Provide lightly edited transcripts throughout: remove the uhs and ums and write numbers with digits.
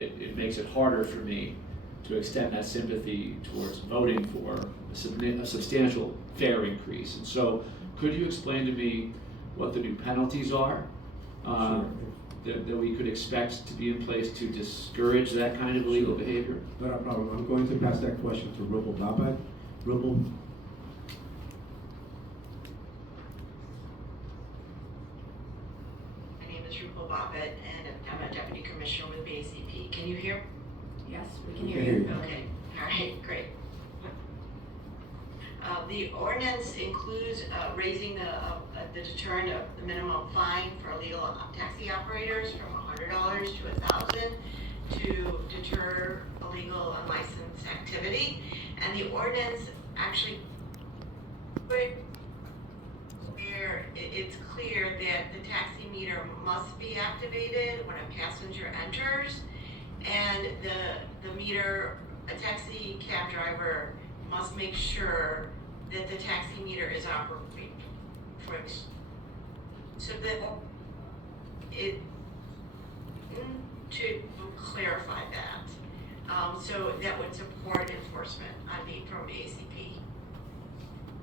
it makes it harder for me to extend that sympathy towards voting for a substantial fare increase. And so, could you explain to me what the new penalties are that we could expect to be in place to discourage that kind of illegal behavior? Not a problem. I'm going to pass that question to Rupal Bapat. Rupal. My name is Rupal Bapat, and I'm a deputy commissioner with BACP. Can you hear? Yes, we can hear you. Okay, all right, great. The ordinance includes raising the deterrent of the minimum fine for illegal taxi operators from $100 to $1,000 to deter illegal unlicensed activity. And the ordinance actually, it's clear that the taxi meter must be activated when a passenger enters, and the meter, a taxi cab driver must make sure that the taxi meter is operating. So that it, to clarify that, so that would support enforcement from ACP.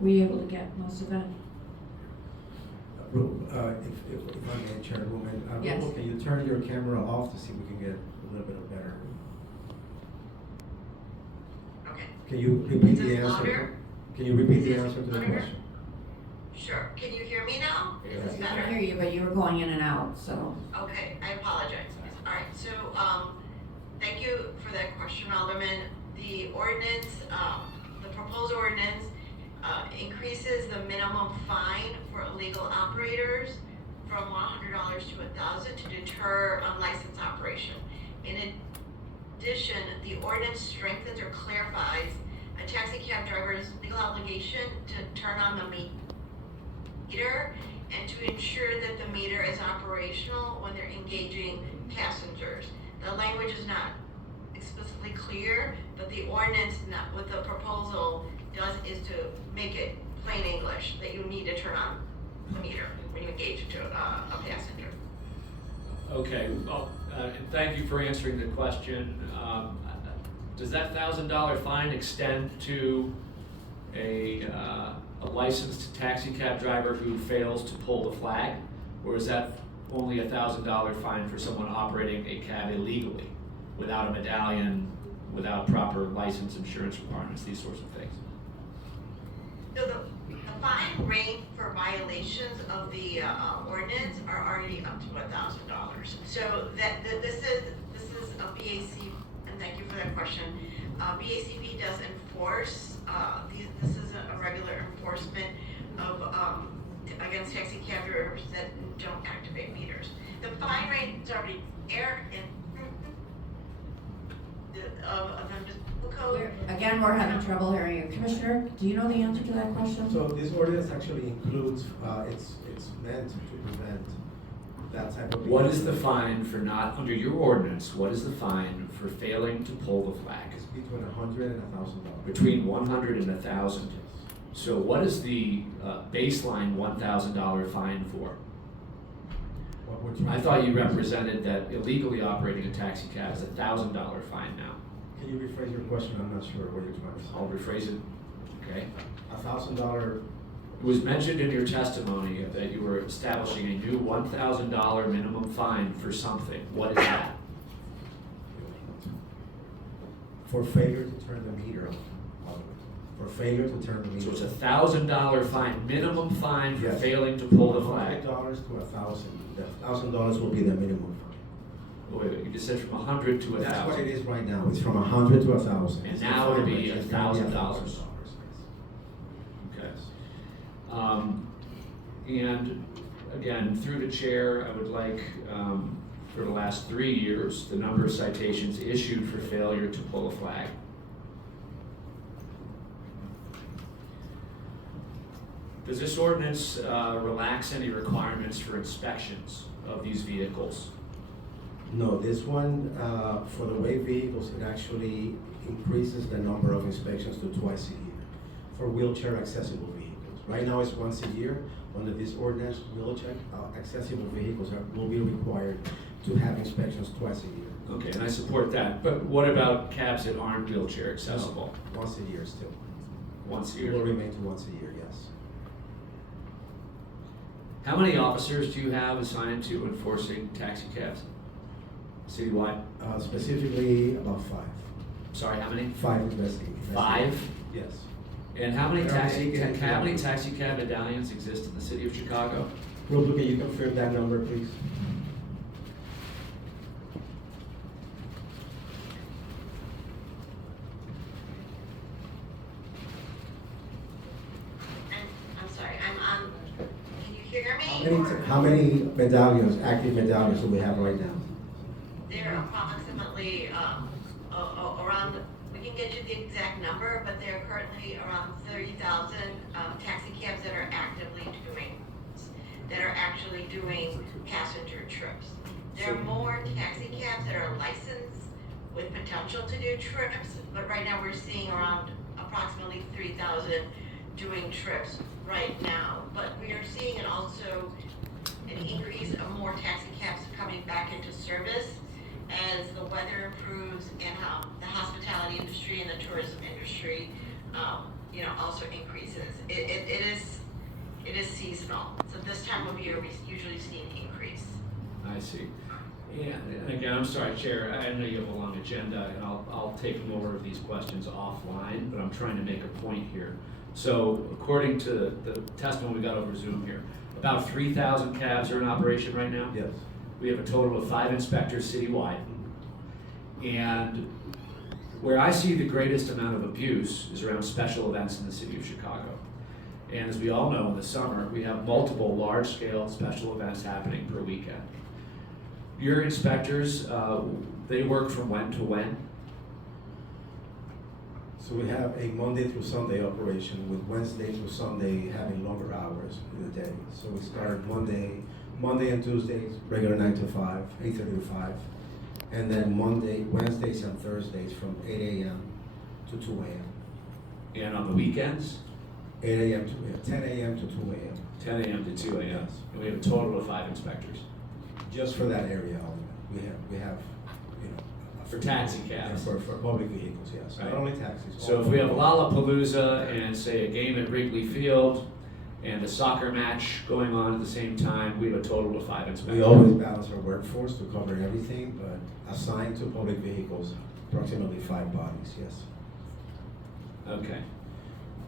Were you able to get most of that? If I may, Chairwoman, Yes. Rupal, can you turn your camera off to see if we can get a little bit of better? Okay. Can you repeat Is the this answer? louder? Can you repeat Is the this answer to the louder? question? Sure. Can you hear me now? Is this We better? can hear you, but you were going in and out, so. Okay, I apologize. All right, so, thank you for that question, Alderman. The ordinance, the proposed ordinance, increases the minimum fine for illegal operators from $100 to $1,000 to deter unlicensed operation. In addition, the ordinance strengthens or clarifies a taxi cab driver's legal obligation to turn on the meter and to ensure that the meter is operational when they're engaging passengers. The language is not explicitly clear, but the ordinance, not what the proposal does is to make it plain English, that you need to turn on the meter when you engage to a passenger. Okay, well, and thank you for answering the question. Does that $1,000 fine extend to a licensed taxi cab driver who fails to pull the flag? Or is that only a $1,000 fine for someone operating a cab illegally, without a medallion, without proper license, insurance requirements, these sorts of things? So the fine rate for violations of the ordinance are already up to $1,000. So this is a BAC, and thank you for that question. BACP does enforce, this is a regular enforcement of against taxi cab drivers that don't activate meters. The fine rate is already there in of the code. Again, we're having trouble hearing you. Commissioner, do you know the answer to that question? So this ordinance actually includes, it's meant to prevent that type of. What is the fine for not, under your ordinance, what is the fine for failing to pull the flag? It's between $100 and $1,000. Between 100 and 1,000. So what is the baseline $1,000 fine for? What we're trying I to thought you do is- represented that illegally operating a taxi cab is a $1,000 fine now. Can you rephrase your question? I'm not sure what you're trying to say. I'll rephrase it, okay? $1,000. It was mentioned in your testimony that you were establishing a new $1,000 minimum fine for something. What is that? For failure to turn the meter on. For failure to turn the meter. So it's a $1,000 fine, minimum fine for Yes. failing to pull the flag. $100 to $1,000. The $1,000 will be the minimum fine. Wait, you just said from 100 to 1,000. That's what it is right now. It's from 100 to 1,000. And It's now it'll be it's gonna be $1,000. Okay. And again, through the chair, I would like, for the last 3 years, the number of citations issued for failure to pull a flag. Does this ordinance relax any requirements for inspections of these vehicles? No, this one, for the way vehicles, it actually increases the number of inspections to twice a year for wheelchair accessible vehicles. Right now it's once a year. Under this ordinance, wheelchair accessible vehicles will be required to have inspections twice a year. Okay, and I support that, but what about cabs that aren't wheelchair accessible? Once a year still. Once a It will year? remain to once a year, yes. How many officers do you have assigned to enforcing taxi cabs citywide? Specifically, about 5. Sorry, how many? 5 investigators. 5? Yes. And how many There are taxi, 8 to how many 10. taxi cab medallions exist in the city of Chicago? Rupa, can you confirm that number, please? I'm sorry, I'm on, can you hear How me? many, Or- how many medallions, active medallions do we have right now? They're approximately, around, we can get you the exact number, but they're currently around 30,000, taxi cabs that are actually doing passenger trips. There are more taxi cabs that are licensed with potential to do trips, but right now we're seeing around approximately 3,000 doing trips right now. But we are seeing also an increase of more taxi cabs coming back into service as the weather improves and the hospitality industry and the tourism industry, also increases. It is seasonal. So this time of year, we usually see an increase. I see. Yeah, and again, I'm sorry, Chair, I know you have a long agenda, and I'll take more of these questions offline, but I'm trying to make a point here. So according to the testimony we got over Zoom here, about 3,000 cabs are in operation right now? Yes. We have a total of 5 inspectors citywide. And where I see the greatest amount of abuse is around special events in the city of Chicago. And as we all know, in the summer, we have multiple large-scale special events happening per weekend. Your inspectors, they work from when to when? So we have a Monday through Sunday operation with Wednesday through Sunday having longer hours in the day. So we start Monday and Tuesdays, regular 9 to 5, 8:30 to 5. And then Wednesdays and Thursdays from 8 a.m. to 2 a.m. And on the weekends? 8 a.m. to 10 a.m. to 2 a.m. 10 a.m. to 2 a.m. Yes. And we have a total of 5 inspectors. Just for that area only. We have, For taxi yeah, cabs. for public vehicles, yes. Right. Not only taxis. So if we have Lollapalooza and say a game at Wrigley Field and a soccer match going on at the same time, we have a total of 5 inspectors. We always balance our workforce to cover everything, but assigned to public vehicles, approximately 5 bodies, yes. Okay.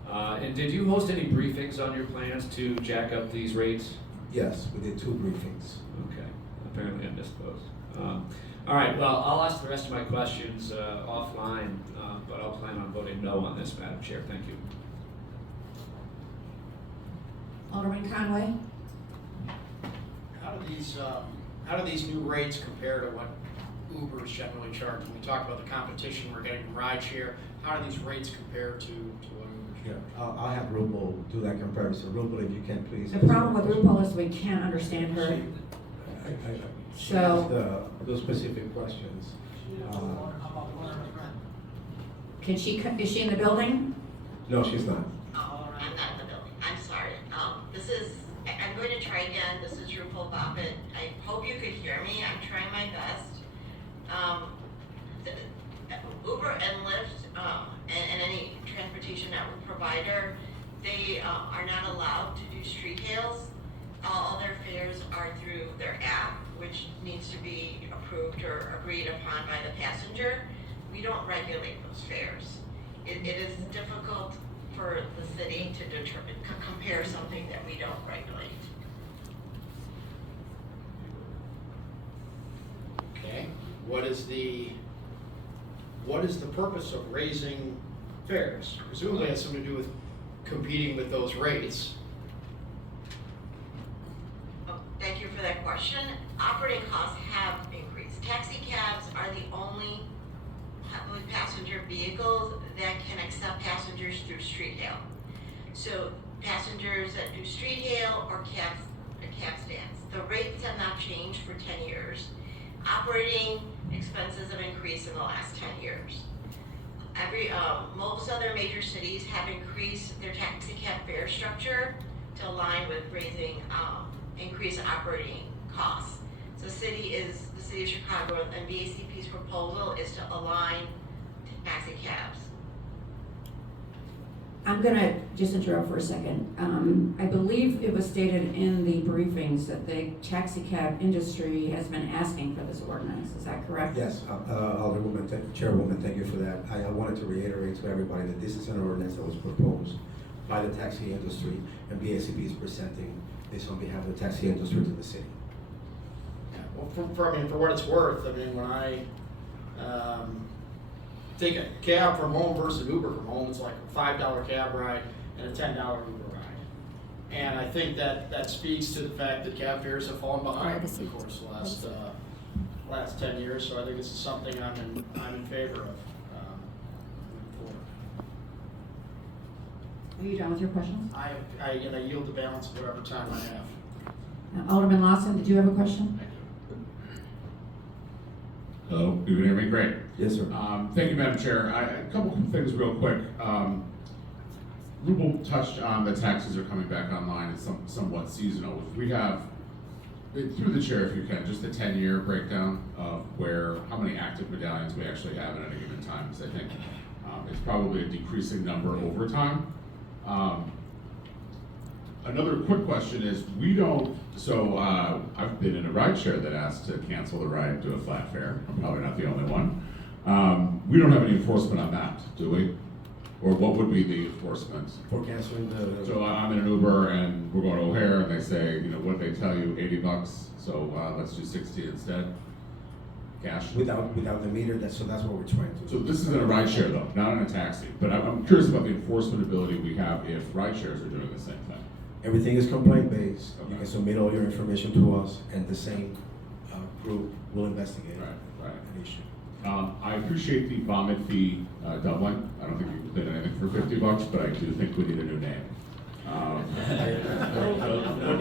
And did you host any briefings on your plans to jack up these rates? Yes, we did 2 briefings. Okay, apparently I missed those. All right, well, I'll ask the rest of my questions offline, but I'll plan on voting no on this, Madam Chair. Thank you. Alderman Conway? How do these new rates compare to what Uber is generally charging? We talked about the competition we're getting from rideshare. How do these rates compare to what Uber's Yeah, charging? I'll have Rupal do that comparison. Rupal, if you can, please. The problem with RuPaul is we can't understand her. She So- asked those specific questions. Can she, is she in the building? No, she's not. Oh, I'm not in the building. I'm sorry. I'm going to try again. This is Rupal Bobbitt. I hope you could hear me. I'm trying my best. Uber and Lyft, and any transportation network provider, they are not allowed to do street hails. All their fares are through their app, which needs to be approved or agreed upon by the passenger. We don't regulate those fares. It is difficult for the city to compare something that we don't regulate. Okay, what is the purpose of raising fares? Presumably it has something to do with competing with those rates. Thank you for that question. Operating costs have increased. Taxi cabs are the only public passenger vehicles that can accept passengers through street hail. So passengers that do street hail or cab stands. The rates have not changed for 10 years. Operating expenses have increased in the last 10 years. Most other major cities have increased their taxi cab fare structure to align with increased operating costs. So the the city of Chicago and BACP's proposal is to align taxi cabs. I'm gonna just interrupt for a second. I believe it was stated in the briefings that the taxi cab industry has been asking for this ordinance, is that correct? Yes, Alderwoman, Chairwoman, thank you for that. I wanted to reiterate to everybody that this is an ordinance that was proposed by the taxi industry, and BACP is presenting this on behalf of the taxi industry to the city. Yeah, well, for what it's worth, I mean, when I, take a cab from home versus Uber from home, it's like a $5 cab ride and a $10 Uber ride. And I think that speaks to the fact that cab fares have fallen behind, of course, the last 10 years, so I think this is something I'm in favor of. Moving forward. Are you done with your questions? I yield the balance of whatever time I have. Alderman Lawson, did you have a question? Hello, you can hear me? Great. Yes, sir. Thank you, Madam Chair. A couple of things real quick. Rubel touched on the taxis are coming back online. It's somewhat seasonal. If we have, through the chair if you can, just a 10-year breakdown of how many active medallions we actually have at any given time, because I think it's probably a decreasing number over time. Another quick question is, I've been in a rideshare that asked to cancel the ride to a flat fare. I'm probably not the only one. We don't have any enforcement on that, do we? Or what would be the enforcement? For canceling the. So I'm in an Uber and we're going to O'Hare and they say, what they tell you, $80, so let's do 60 instead. Cash? Without the meter, so that's what we're trying to do. So this is in a rideshare though, not in a taxi. But I'm curious about the enforcement ability we have if rideshares are doing the same thing. Everything is complaint based. You Okay. can submit all your information to us, and the same group will investigate Right. an issue. I appreciate the vomit fee doubling. I don't think you did anything for $50, but I do think we need a new name.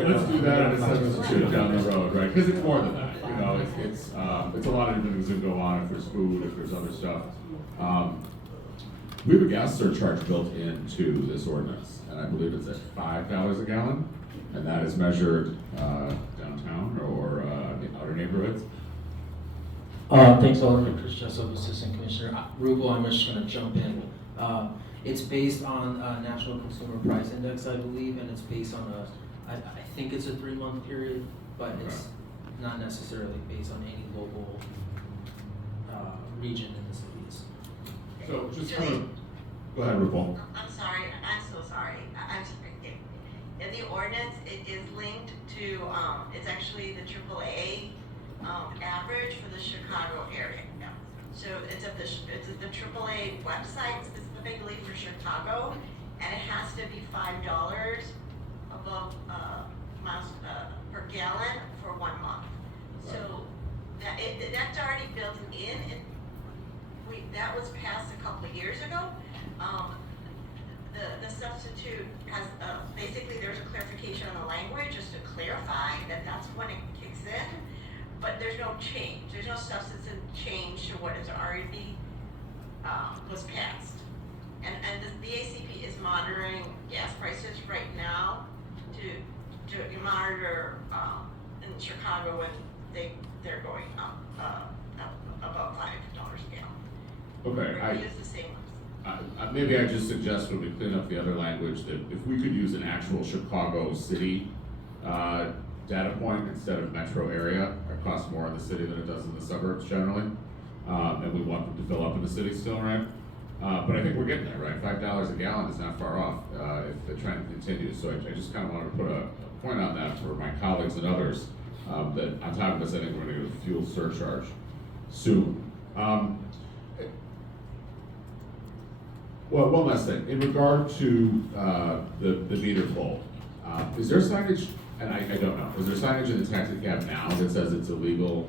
Let's do that and substitute it down the road, right? Because it's more than that. It's a lot of different things that go on. If there's food, if there's other stuff. We have a gas surcharge built into this ordinance, and I believe it's at $5 a gallon, and that is measured downtown or the outer neighborhoods. Thanks, Alderman Chris Jessup, Assistant Commissioner. Rubel, I'm just gonna jump in. It's based on National Consumer Price Index, I believe, and it's based on I think it's a 3-month period, but it's not necessarily based on any local region in the cities. So just kind of, go ahead, RuPaul. I'm sorry, I'm so sorry. I'm sorry. In the ordinance, it is linked to, it's actually the AAA average for the Chicago area. So it's at the AAA website specifically for Chicago, and it has to be $5 above miles per gallon for 1 month. So that's already built in. That was passed a couple of years ago. The substitute has, basically there's a clarification on the language just to clarify that that's when it kicks in, but there's no change. There's no substantive change to what is already was passed. And the BACP is monitoring gas prices right now to monitor in Chicago, and they're going up about $5 a gallon. Okay, We use the same ones. maybe I just suggest when we clean up the other language that if we could use an actual Chicago city data point instead of metro area, it costs more in the city than it does in the suburbs generally, and we want them to fill up in the city still, right? But I think we're getting there, right? $5 a gallon is not far off if the trend continues. So I just kind of want to put a point on that for my colleagues and others that on top of this, I think we're going to get a fuel surcharge soon. Well, one last thing. In regard to the meter pole, is there signage, and I don't know, is there signage in the taxi cab now that says it's illegal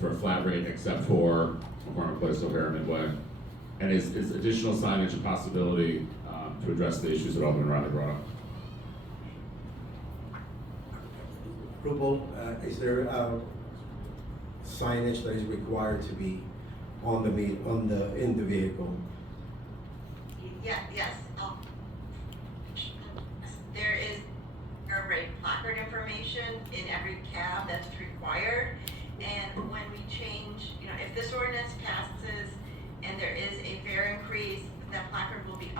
for a flat rate except for McCormick Place, O'Hare, Midway? And is additional signage a possibility to address the issues that Alderman Riley brought up? Rubel, is there signage that is required to be in the vehicle? Yes. There is already placard information in every cab that's required, and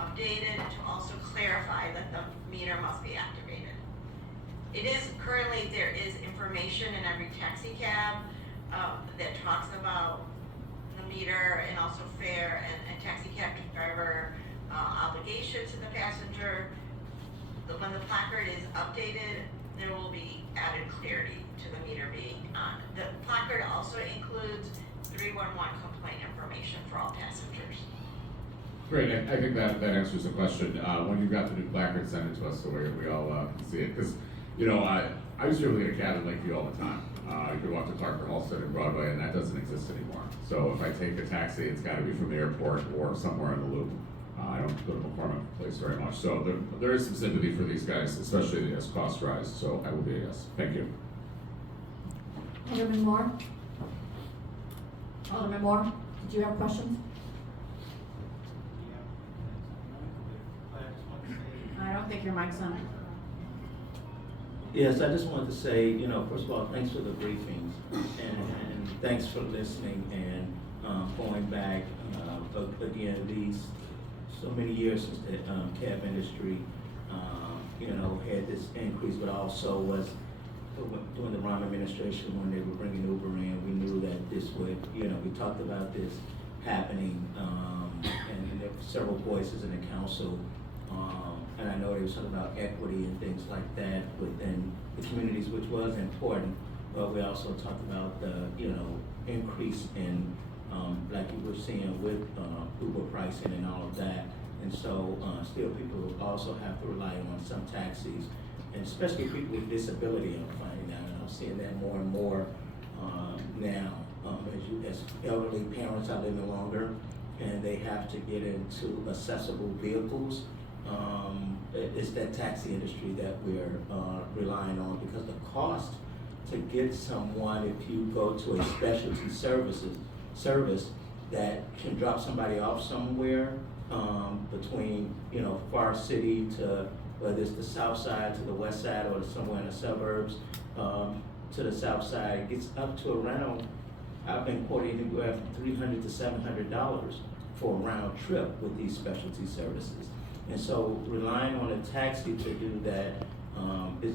updated to also clarify that the meter must be activated. It is, currently, there is information in every taxi cab, that talks about the meter and also fare and taxi cab driver, obligation to the passenger. When the placard is updated, there will be added clarity to the meter being on. The placard also includes 311 complaint information for all passengers. Great, I think that answers the question. When you got the new placard, send it to us so we all can see it. Because, you know, I used to be able to get a cab in Lakeview all the time. You could walk to Clark or Halsted and Broadway, and that doesn't exist anymore. So if I take a taxi, it's got to be from the airport or somewhere in the loop. I don't go to McCormick Place very much. So there is some sympathy for these guys, especially as costs rise. So I will be a yes. Thank you. Alderman Moore? Alderman Moore, did you have questions? I don't think your mic's on. Yes, I just wanted to say, you know, first of all, thanks for the briefings, and thanks for listening and going back. Again, these so many years since the cab industry, you know, had this increase, but also was during the Rahm administration when they were bringing Uber in. We knew that this would, you know, we talked about this happening, and there were several voices in the council. And I know they were talking about equity and things like that within the communities, which was important. But we also talked about the, you know, increase in, like you were seeing with Uber pricing and all of that. And so still people also have to rely on some taxis, and especially people with disability. I'm finding out, and I'm seeing that more and more now. As elderly parents are living longer, and they have to get into accessible vehicles. It's that taxi industry that we're relying on, because the cost to get someone, if you go to a specialty service that can drop somebody off somewhere between, you know, Far City to whether it's the south side to the west side or somewhere in the suburbs to the south side, gets up to around, I've been quoted anywhere from $300 to $700 for a round trip with these specialty services. And so relying on a taxi to do that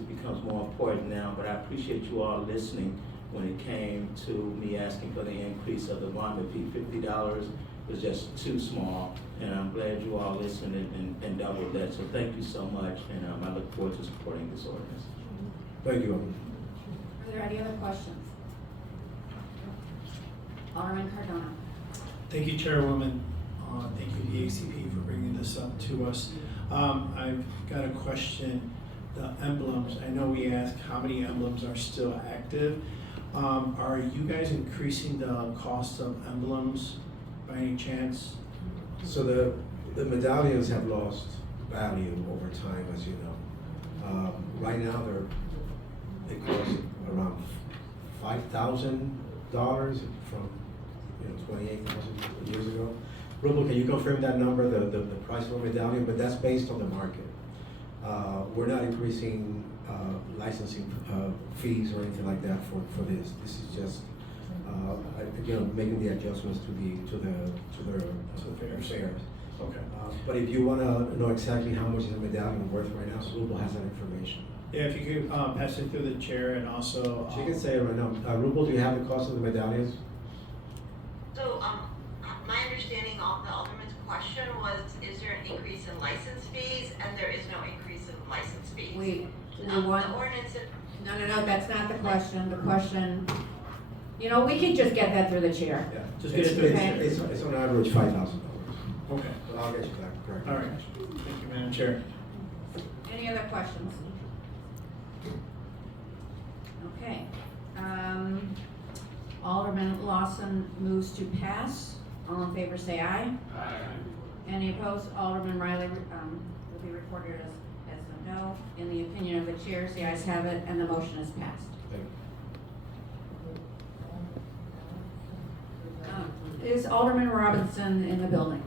becomes more important now. But I appreciate you all listening when it came to me asking for the increase of the bond fee. $50 was just too small, and I'm glad you all listened and doubled that. So thank you so much, and I look forward to supporting this ordinance. Thank you. Are there any other questions? Alderman Cardona? Thank you, Chairwoman. Thank you, the ACP, for bringing this up to us. I've got a question. The emblems, I know we asked how many emblems are still active. Are you guys increasing the cost of emblems by any chance? So the medallions have lost value over time, as you know. Right now, they cost around $5,000 from 28,000 years ago. Rubel, can you confirm that number, the price of a medallion? But that's based on the market. We're not increasing licensing fees or anything like that for this. This is just making the adjustments to the fares. Okay. But if you want to know exactly how much is a medallion worth right now, Rubel has that information. Yeah, if you could pass it through the chair, and also. She can say it right now. Rubel, do you have the cost of the medallions? So, my understanding of the Alderman's question was, is there an increase in license fees? And there is no increase in license fees. We The want, ordinance, no, that's not the question. The question, we could just get that through the chair. Yeah. Just get it through the chair. It's on average $5,000. Okay. But I'll get you that correct. All right. Thank you, Madam Chair. Any other questions? Okay. Alderman Lawson moves to pass. All in favor say aye. Aye. Any opposed? Alderman Riley will be recorded as a no. In the opinion of the chairs, the ayes have it, and the motion is passed. Thank you. Is Alderman Robinson in the building?